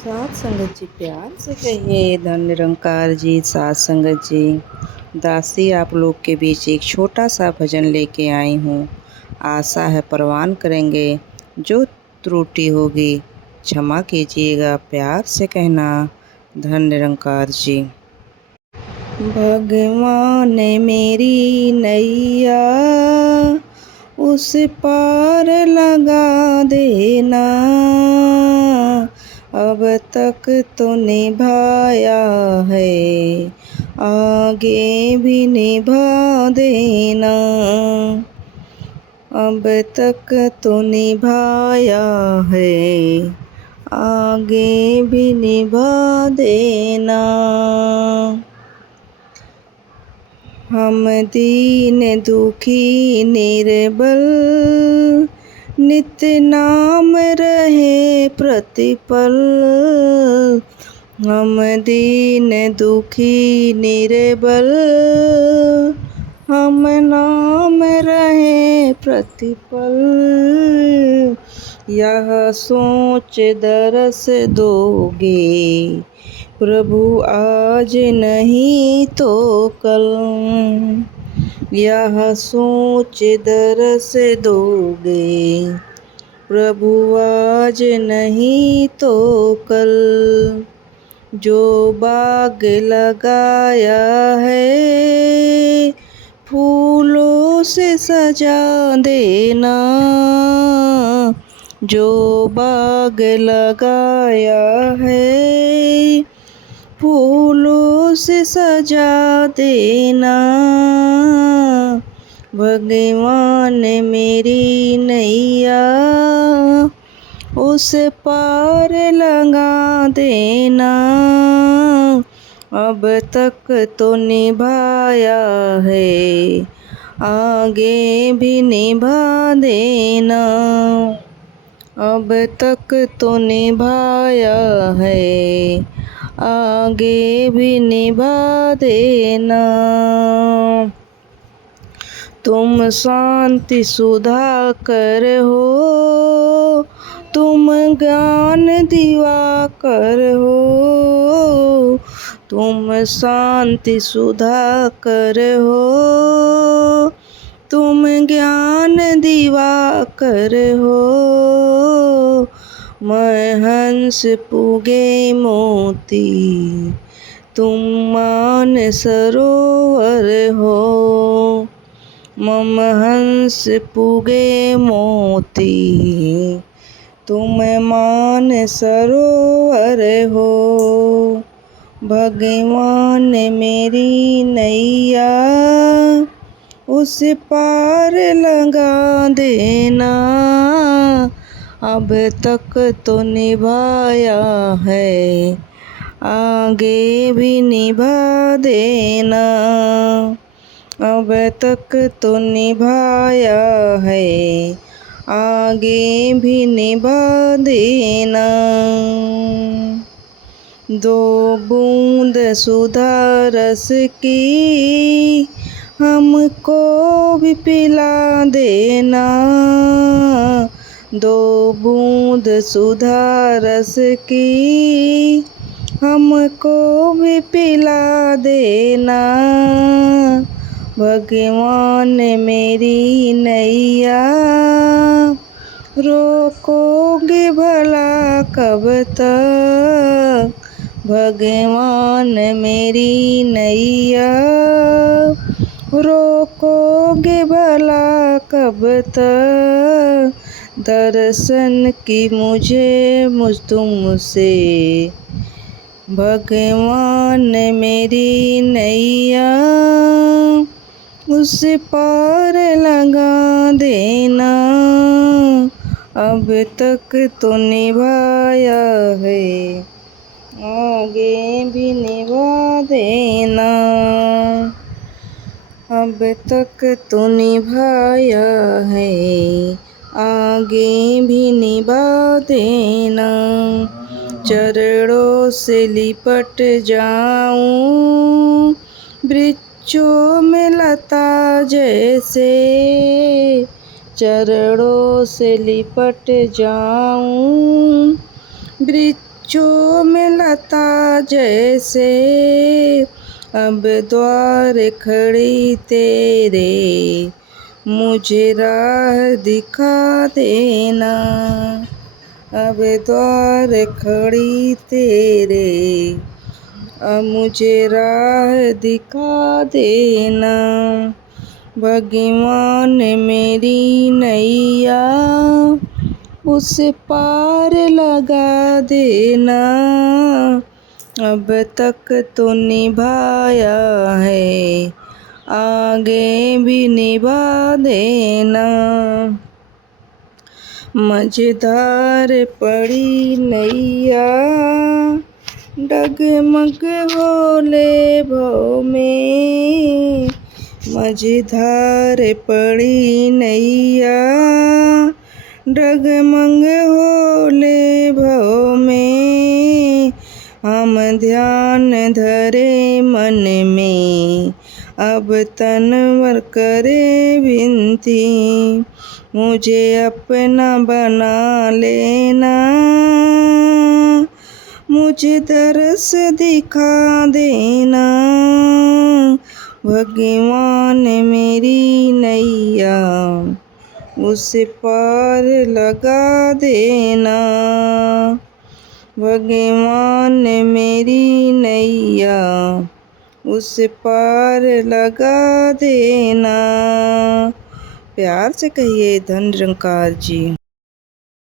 सात संगत जी प्यार से कहिए धन निरंकार जी। सात संगत जी, दासी आप लोग के बीच एक छोटा सा भजन लेके आई हूँ। आशा है परवान करेंगे। जो त्रुटि होगी क्षमा कीजिएगा, प्यार से कहना धन निरंकार जी। भगवान मेरी नैया उस पार लगा देना, अब तक तो निभाया है आगे भी निभा देना, अब तक तो निभाया है आगे भी निभा देना। हम दीन दुखी निर्बल नित्य नाम रहे प्रतिपल, हम दीन दुखी निर्बल हम नाम रहे प्रतिपल, यह सोच दरस दोगे प्रभु आज नहीं तो कल, यह सोच दरस दोगे प्रभु आज नहीं तो कल। जो बाग लगाया है फूलों से सजा देना, जो बाग लगाया है फूलों से सजा देना, भगवान मेरी नैया उस पार लगा देना, अब तक तो निभाया है आगे भी निभा देना, अब तक तो निभाया है आगे भी निभा देना। तुम शांति सुधा कर हो, तुम ज्ञान दिवाकर हो, तुम शांति सुधा कर हो, तुम ज्ञान दिवाकर हो, मैं हंस पुगे मोती तुम मान सरोवर हो, मम हंस पुगे मोती तुम मान सरोवर हो, भगवान मेरी नैया उस पार लगा देना, अब तक तो निभाया है आगे भी निभा देना, अब तक तो निभाया है आगे भी निभा देना। दो बूंद सुधा रस की हमको भी पिला देना, दो बूंद सुधा रस की हमको भी पिला देना, भगवान मेरी नैया रोकोगे भला कब तक, भगवान मेरी नैया रोकोगे भला कब तक, दर्शन की मुझे मुझ तुमसे भगवान मेरी नैया उस पार लगा देना, अब तक तो निभाया है आगे भी निभा देना, अब तक तो निभाया है आगे भी निभा देना, चरणों से लिपट जाऊं वृक्षों में लता जैसे, चरणों से लिपट जाऊं चूम लता जैसे अब द्वार खड़ी तेरे, मुझे राह दिखा देना। अब द्वार खड़ी तेरे, अब मुझे राह दिखा देना। भगवान मेरी नैया उस पार लगा देना। अब तक तो निभाया है, आगे भी निभा देना। मझधार पड़ी नैया डगमग होले भव में, मझधार पड़ी नैया डगमग होले भव में। हम ध्यान धरे मन में अब तनवर करे विनती, मुझे अपना बना लेना। मुझे दरस दिखा देना। भगवान मेरी नैया उस पार लगा देना। भगवान मेरी नैया उस पार लगा देना। प्यार से कहिए धन निरंकार जी।